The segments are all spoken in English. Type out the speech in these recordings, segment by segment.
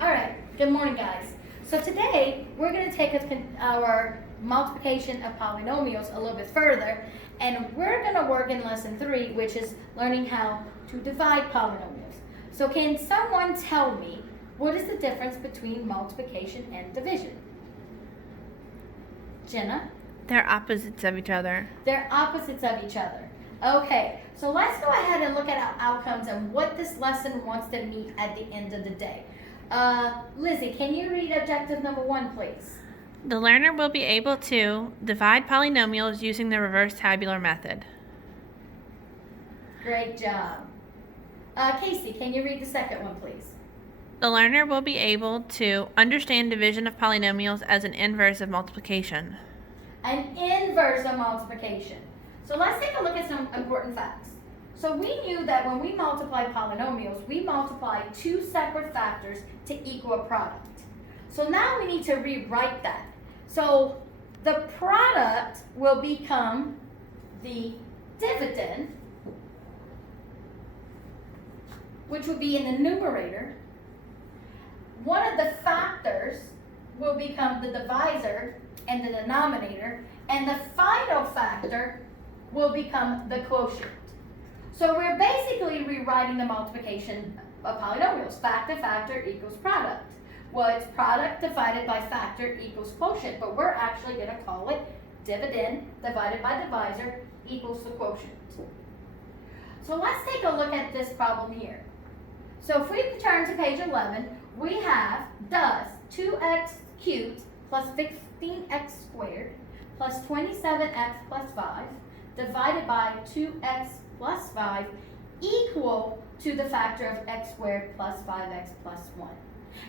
All right, good morning, guys. So today we're going to take our multiplication of polynomials a little bit further, and we're going to work in lesson 3, which is learning how to divide polynomials. So can someone tell me what is the difference between multiplication and division? Jenna? They're opposites of each other. They're opposites of each other. Okay, so let's go ahead and look at our outcomes and what this lesson wants to meet at the end of the day. Lizzie, can you read objective number 1, please? The learner will be able to divide polynomials using the reverse tabular method. Great job. Casey, can you read the second one, please? The learner will be able to understand division of polynomials as an inverse of multiplication. An inverse of multiplication. So let's take a look at some important facts. So we knew that when we multiply polynomials, we multiply two separate factors to equal a product. So now we need to rewrite that. So the product will become the dividend, which would be in the numerator. One of the factors will become the divisor and the denominator, and the final factor will become the quotient. So we're basically rewriting the multiplication of polynomials. Factor, factor equals product. Well, it's product divided by factor equals quotient, but we're actually going to call it dividend divided by divisor equals the quotient. So let's take a look at this problem here. So if we turn to page 11, we have does 2x cubed plus 15x squared plus 27x plus 5 divided by 2x plus 5 equal to the factor of x squared plus 5x plus 1.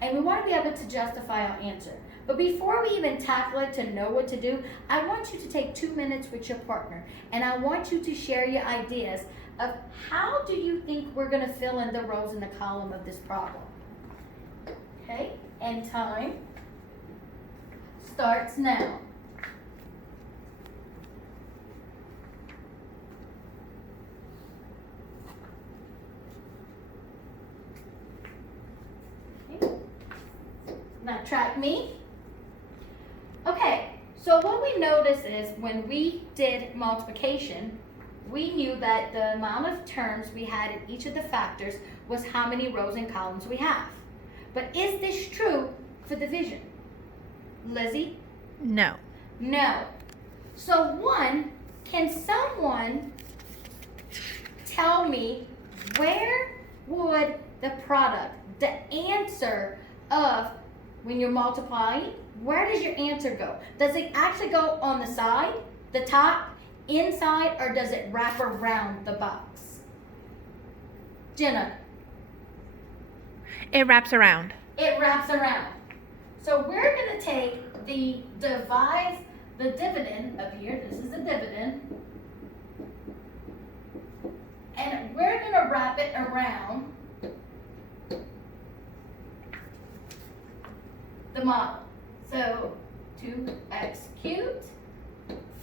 And we want to be able to justify our answer. But before we even tackle it to know what to do, I want you to take 2 minutes with your partner. And I want you to share your ideas of how do you think we're going to fill in the rows in the column of this problem. Okay, and time starts now. Now track me. Okay, so what we notice is when we did multiplication, we knew that the amount of terms we had in each of the factors was how many rows and columns we have. But is this true for division? Lizzie? No. No. So can someone tell me where would the product, the answer of when you're multiplying, where does your answer go? Does it actually go on the side, the top, inside, or does it wrap around the box? Jenna? It wraps around. It wraps around. So we're going to take the dividend up here. This is the dividend. And we're going to wrap it around the model. So 2x cubed,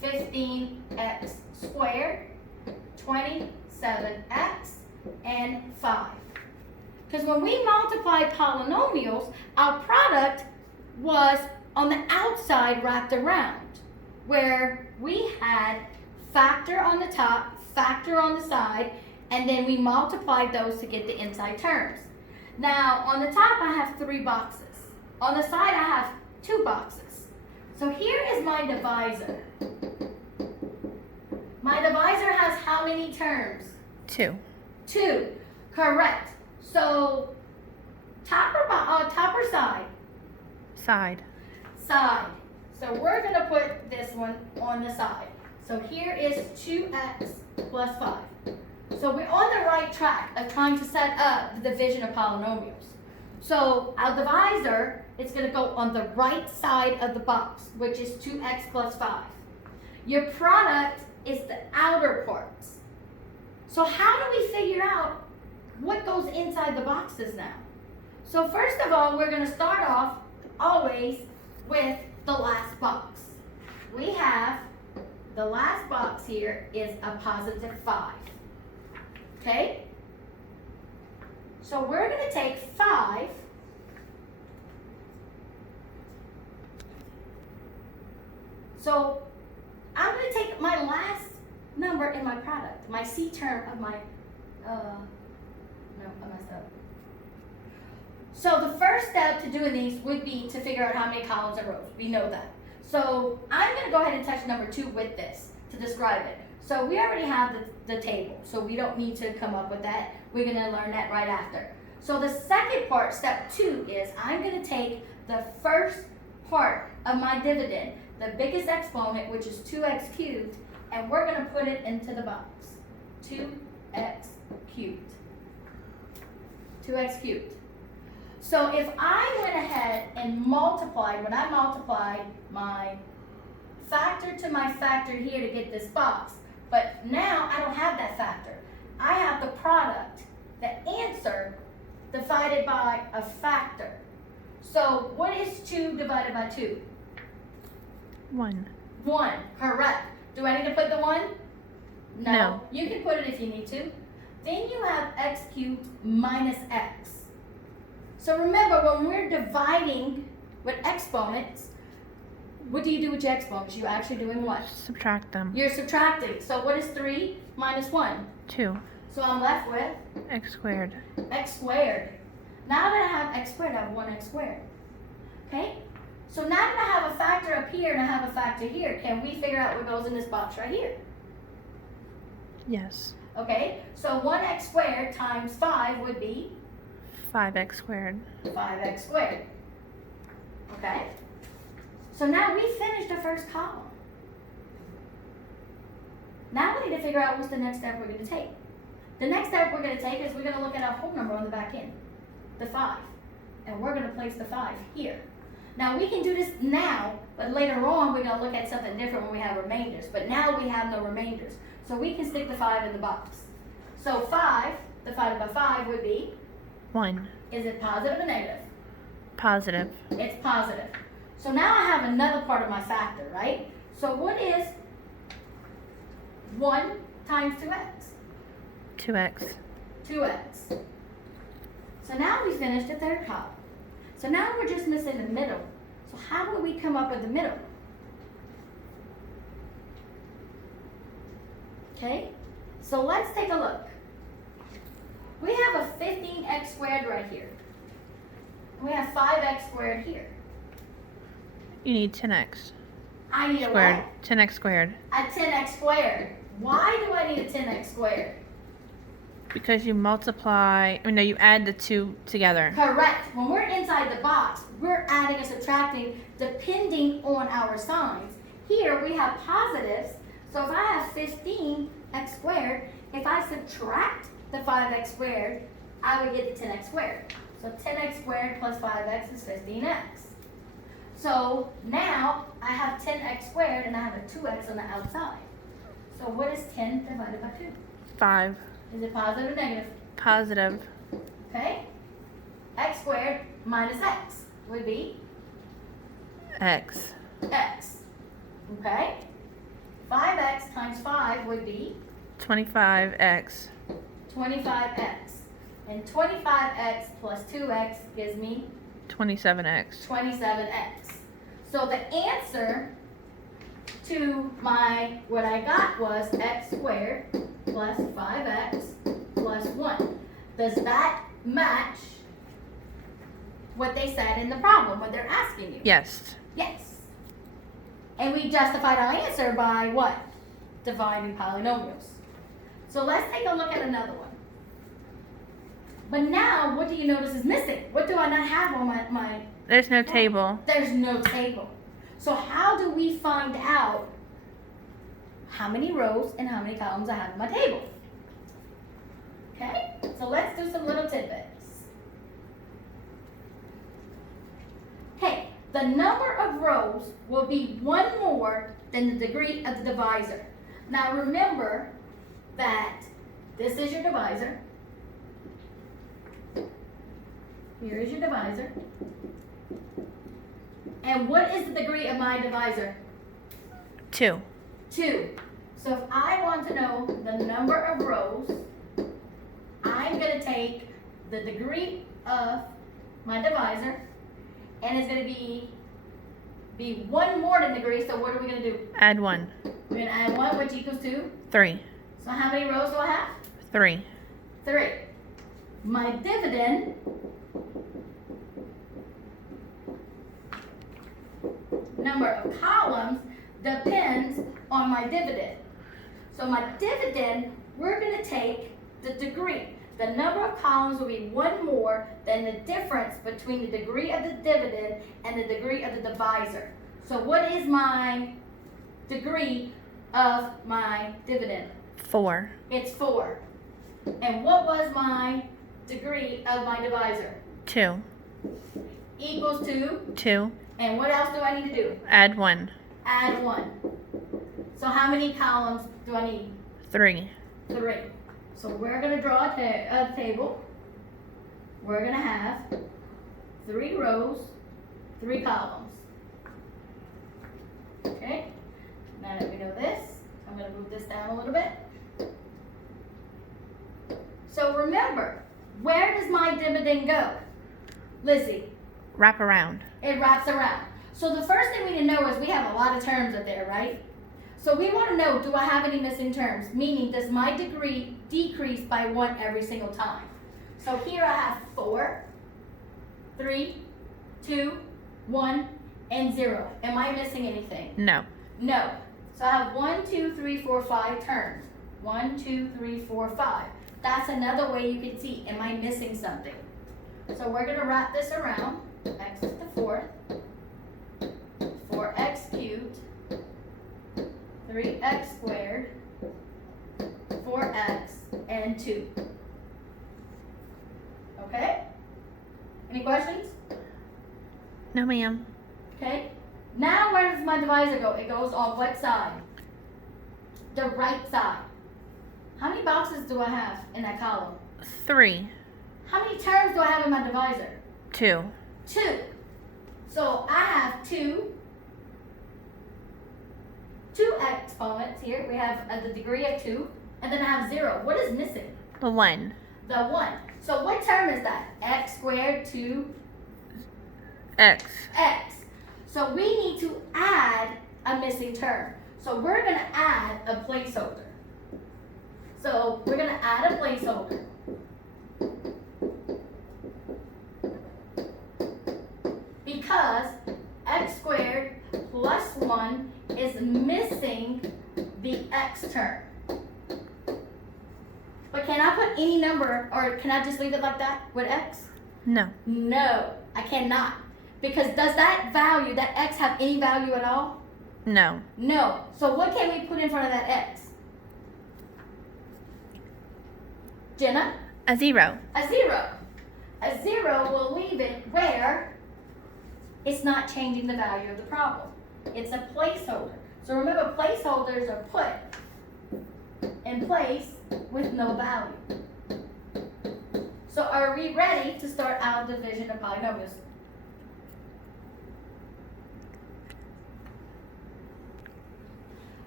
15x squared, 27x, and 5. Because when we multiply polynomials, our product was on the outside wrapped around, where we had factor on the top, factor on the side, and then we multiplied those to get the inside terms. Now, on the top, I have 3 boxes. On the side, I have 2 boxes. So here is my divisor. My divisor has how many terms? 2. 2. Correct. So top or side? Side. Side. So we're going to put this one on the side. So here is 2x plus 5. So we're on the right track of trying to set up the division of polynomials. So our divisor is going to go on the right side of the box, which is 2x plus 5. Your product is the outer parts. So how do we figure out what goes inside the boxes now? So first of all, we're going to start off always with the last box. We have the last box here is a positive 5. Okay? So we're going to take 5 So I'm going to take my last number in my product, my C term of my, no, I messed up. So the first step to doing these would be to figure out how many columns and rows. We know that. So I'm going to go ahead and touch number 2 with this to describe it. So we already have the table, so we don't need to come up with that. We're going to learn that right after. So the second part, step 2, is I'm going to take the first part of my dividend, the biggest exponent, which is 2x cubed, and we're going to put it into the box. 2x cubed. 2x cubed. So if I went ahead and multiplied, when I multiplied my factor to my factor here to get this box, but now I don't have that factor. I have the product, the answer, divided by a factor. So what is 2 divided by 2? 1. 1, correct. Do I need to put the 1? No. You can put it if you need to. Then you have x cubed minus x. So remember, when we're dividing with exponents, what do you do with your exponents? You're actually doing what? Subtract them. You're subtracting. So what is 3 minus 1? 2. So I'm left with X squared. x squared. Now that I have x squared, I have 1x squared. Okay? So now that I have a factor up here and I have a factor here, can we figure out what goes in this box right here? Yes. Okay? So 1x squared times 5 would be 5x squared. 5x squared. Okay? So now we finished the first column. Now we need to figure out what's the next step we're going to take. The next step we're going to take is we're going to look at our whole number on the back end, the 5. And we're going to place the 5 here. Now we can do this now, but later on we're going to look at something different when we have remainders. But now we have no remainders. So we can stick the 5 in the box. So 5 divided by 5 would be, 1. is it positive or negative? Positive. It's positive. So now I have another part of my factor, right? So what is 1 times 2x? 2x. 2x. So now we finished the third column. So now we're just missing the middle. So how would we come up with the middle? Okay, so let's take a look. We have a 15x squared right here. We have 5x squared here. You need 10x I need squared. a what? 10x squared. A 10x squared. Why do I need a 10x squared? Because you multiply, you add the 2 together. Correct. When we're inside the box, we're adding and subtracting depending on our signs. Here we have positives, so if I have 15x squared, if I subtract the 5x squared, I would get the 10x squared. So 10x squared plus 5x is 15x. So now I have 10x squared and I have a 2x on the outside. So what is 10 divided by 2? 5. Is it positive or negative? Positive. Okay. X squared minus x would be X. x. Okay. 5x times 5 would be 25x. 25x. And 25x plus 2x gives me 27x. 27x. So the answer to what I got was x squared plus 5x plus 1. Does that match what they said in the problem, what they're asking you? Yes. Yes. And we justified our answer by what? Dividing polynomials. So let's take a look at another one. But now, what do you notice is missing? What do I not have on my There's no table. There's no table. So how do we find out how many rows and how many columns I have in my table? Okay, so let's do some little tidbits. Okay, the number of rows will be 1 more than the degree of the divisor. Now remember that this is your divisor. Here is your divisor. And what is the degree of my divisor? 2. 2. So if I want to know the number of rows, I'm going to take the degree of my divisor, and it's going to be be one more than degree, so what are we gonna do? Add 1. We're gonna add 1, which equals 2. 3. So how many rows do I have? 3. 3. My dividend number of columns depends on my dividend. So my dividend, we're going to take the degree. The number of columns will be 1 more than the difference between the degree of the dividend and the degree of the divisor. So what is my degree of my dividend? 4. It's 4. And what was my degree of my divisor? 2. Equals to, 2. and what else do I need to do? Add 1. Add 1. So how many columns do I need? 3. 3. So we're going to draw a table. We're going to have 3 rows, 3 columns. Okay? Now that we know this, I'm going to move this down a little bit. So remember, where does my dividend go? Lizzie, Wrap around. it wraps around. So the first thing we need to know is we have a lot of terms up there, right? So we want to know, do I have any missing terms? Meaning, does my degree decrease by 1 every single time? So here I have 4, 3, 2, 1, and 0. Am I missing anything? No. No. So I have 1, 2, 3, 4, 5 terms. 1, 2, 3, 4, 5. That's another way you can see, am I missing something? So we're going to wrap this around. X to the 4th. 4x cubed. 3x squared. 4x and 2. Okay? Any questions? No, ma'am. Okay. Now where does my divisor go? It goes on what side? The right side. How many boxes do I have in that column? 3. How many terms do I have in my divisor? 2. 2. So I have two exponents here. We have the degree of 2, and then I have 0. What is missing? The 1. The 1. So what term is that? X squared to X. x. So we need to add a missing term. So we're going to add a placeholder. So we're going to add a placeholder. Because x squared plus 1 is missing the x term. But can I put any number, or can I just leave it like that with x? No. No, I cannot. Because does that value, that x, have any value at all? No. No. So what can we put in front of that x? Jenna? A 0. A 0. A 0 will leave it where it's not changing the value of the problem. It's a placeholder. So remember, placeholders are put in place with no value. So are we ready to start our division of polynomials?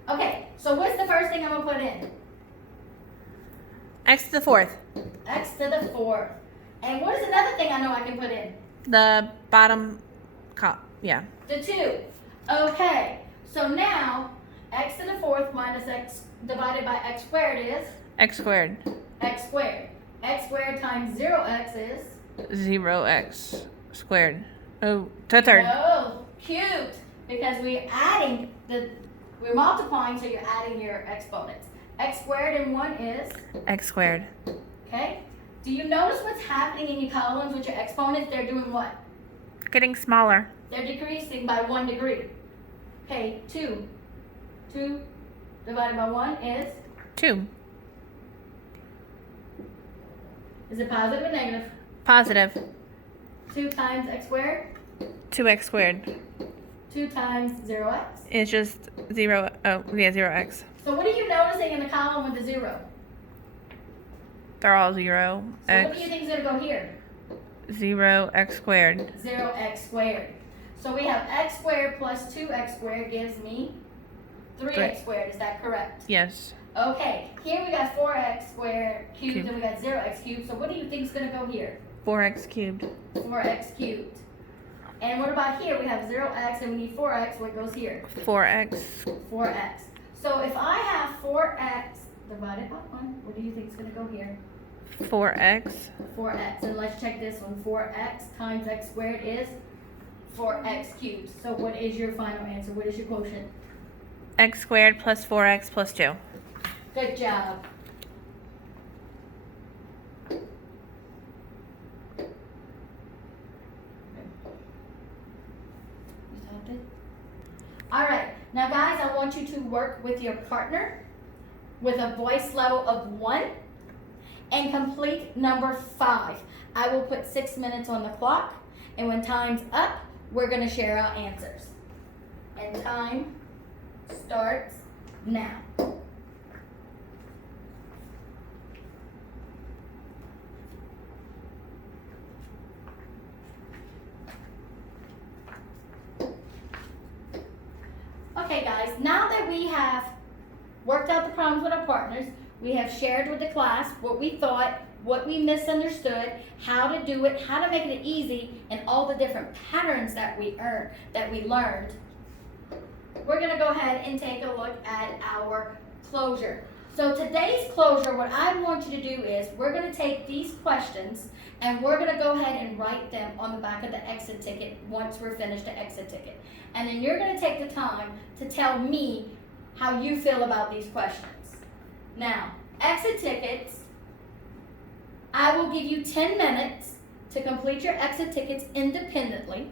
Okay, so what's the first thing I'm going to put in? X to the 4th. X to the 4th. And what is another thing I know I can put in? The bottom yeah. The 2. Okay, so now x to the 4th minus x divided by x squared is X squared. x squared. X squared times 0x is? 0x squared. Oh, to the 3rd. No, cubed. Because we're multiplying, so you're adding your exponents. X squared and 1 is? X squared. Okay. Do you notice what's happening in your columns with your exponents? They're doing what? Getting smaller. They're decreasing by 1 degree. Okay, 2. 2 divided by 1 is? 2. Is it positive or negative? Positive. 2 times x squared? 2x squared. 2 times 0x? It's just 0. Oh, yeah, 0x. So what are you noticing in the column with the 0? They're all 0. So X. what do you think is going to go here? 0x squared. 0x squared. So we have x squared plus 2x squared gives me 3x squared. Is that correct? Yes. Okay, here we got 4x squared cubed and we got 0x cubed. So what do you think is going to go here? 4x cubed. 4x cubed. And what about here? We have 0x and we need 4x. What goes here? 4x. 4x. So if I have 4x divided by 1, what do you think is going to go here? 4x. 4x. And let's check this one. 4x times x squared is 4x cubed. So what is your final answer? What is your quotient? X squared plus 4x plus 2. Good job. All right, now guys, I want you to work with your partner with a voice level of 1 and complete number 5. I will put 6 minutes on the clock, and when time's up, we're gonna share our answers. And time starts now. Okay guys, now that we have worked out the problems with our partners, we have shared with the class what we thought, what we misunderstood, how to do it, how to make it easy, and all the different patterns that we learned. We're gonna go ahead and take a look at our closure. So today's closure, what I want you to do is we're gonna take these questions and we're gonna go ahead and write them on the back of the exit ticket once we're finished the exit ticket. And then you're gonna take the time to tell me how you feel about these questions. Now, exit tickets, I will give you 10 minutes to complete your exit tickets independently.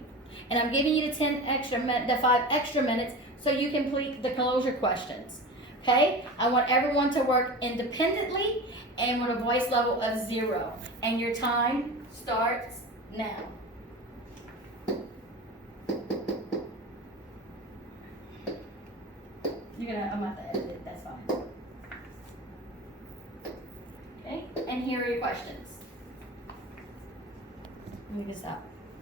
And I'm giving you the 5 extra minutes so you can complete the closure questions. Okay? I want everyone to work independently and with a voice level of 0. And your time starts now. I'm gonna have to edit it, that's fine. Okay, and here are your questions. Let me get this out.